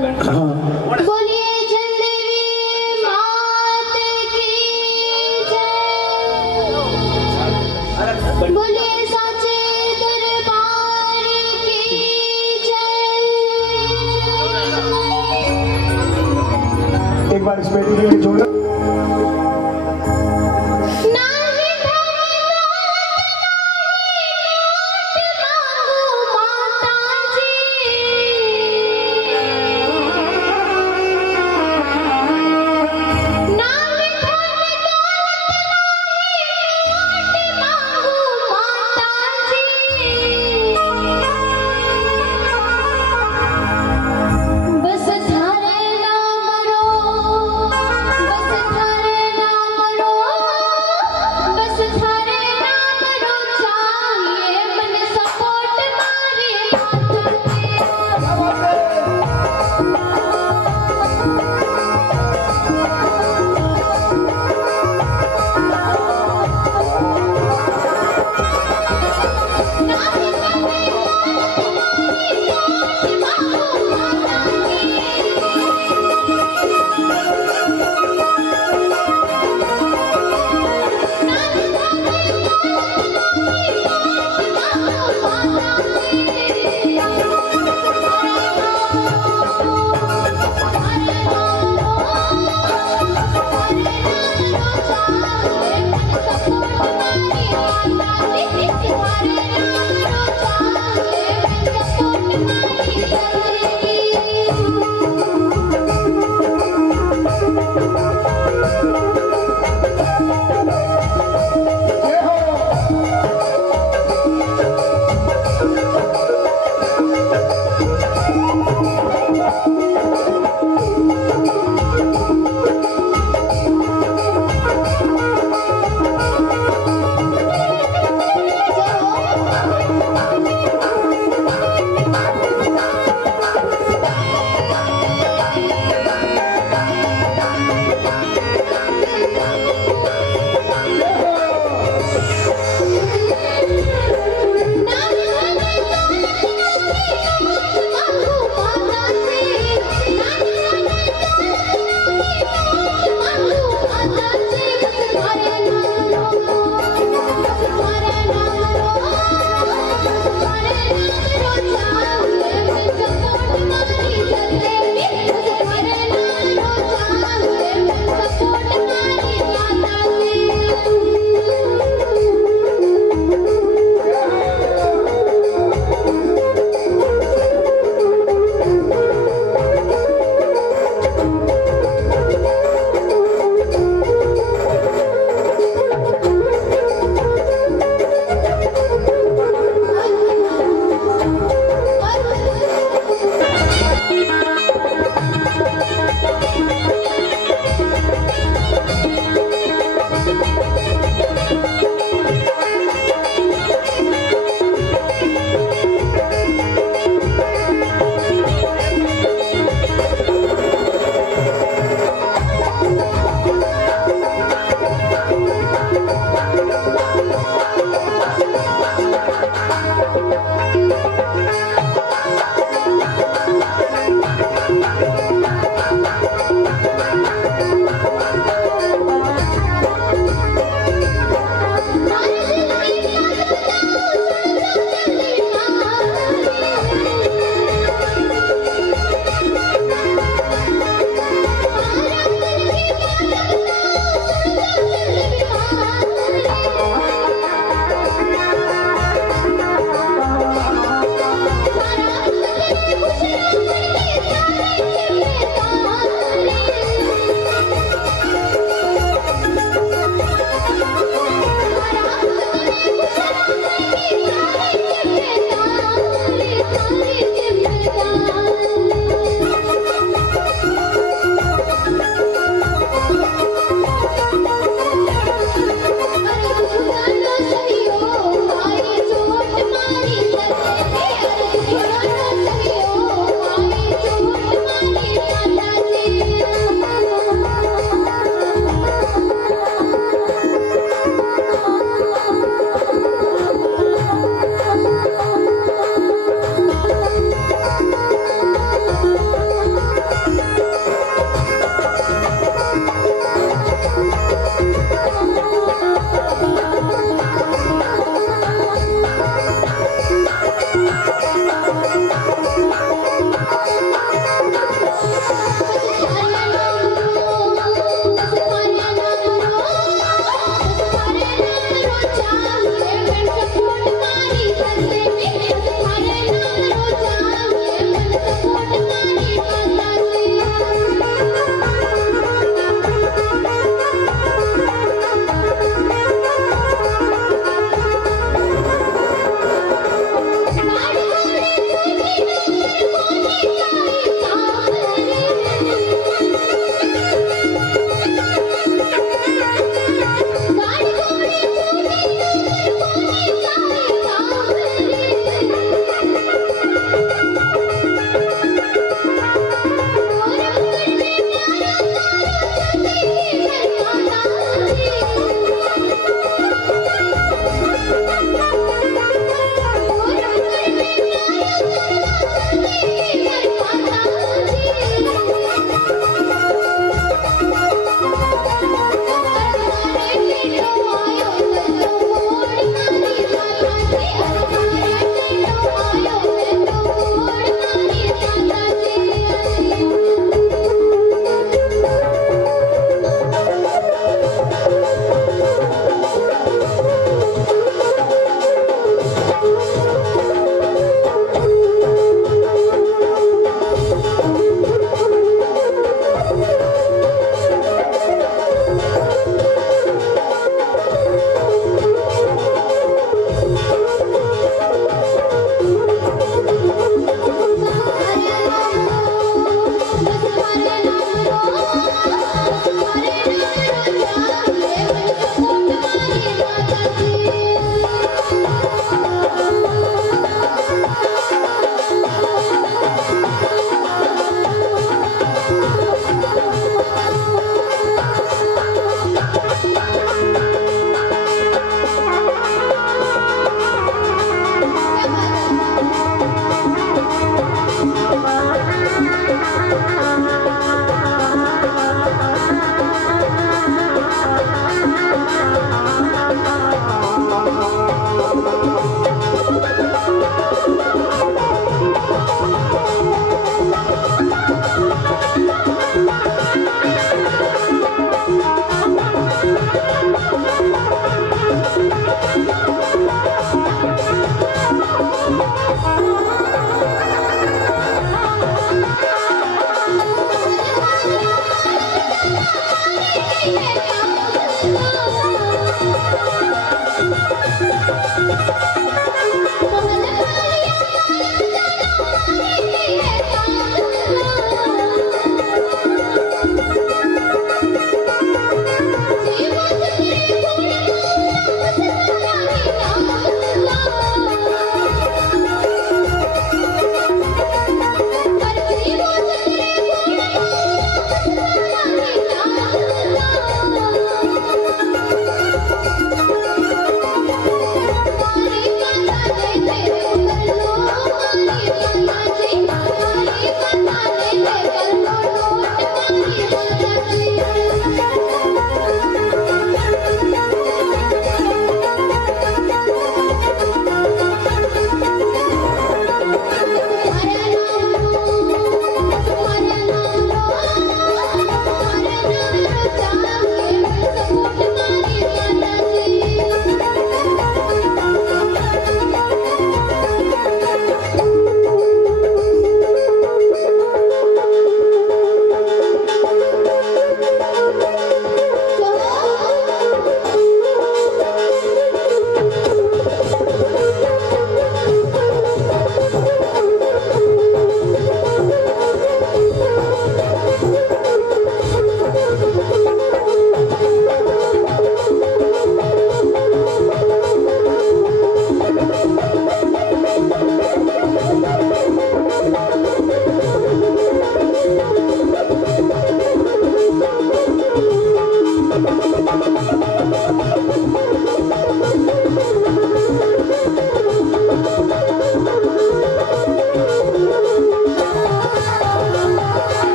बोलिए चंदेवी मात की जय। बोलिए साचे दरबार की जय। एक बार इस पेटी के लिए जोड़ो। बस थारे नाम रो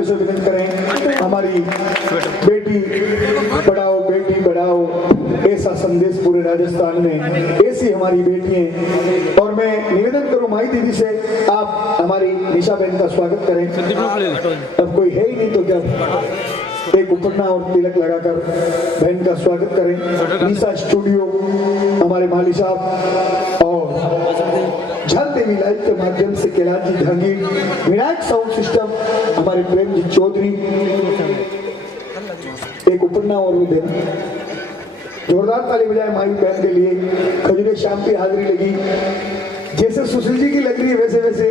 तालियों से विनती करें, हमारी बेटी बढ़ाओ ऐसा संदेश पूरे राजस्थान में, ऐसी हमारी बेटियां। और मैं निवेदन करूं माई दीदी से, आप हमारी निशा बहन का स्वागत करें। अब कोई है ही नहीं तो क्या, एक उपन्ना और तिलक लगाकर बहन का स्वागत करें। निशा स्टूडियो हमारे माली साहब और झल देवी लाइव के माध्यम से कैलाश जी जहांगीर, विनायक साउंड सिस्टम हमारे प्रेम जी चौधरी, एक उपन्ना और भी देना। जोरदार ताली बजाए माई बहन के लिए। खजूरे शाम की हाजिरी लगी, जैसे सुशील जी की लग रही है वैसे वैसे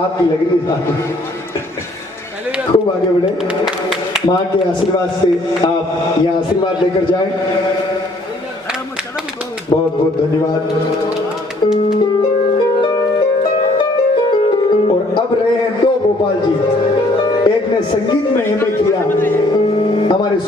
आपकी लग रही है। खूब आगे बढ़े, माँ के आशीर्वाद से आप यहाँ आशीर्वाद लेकर जाएं। बहुत बहुत धन्यवाद। और अब रहे हैं दो गोपाल जी, एक ने संगीत में एमए किया, हमारे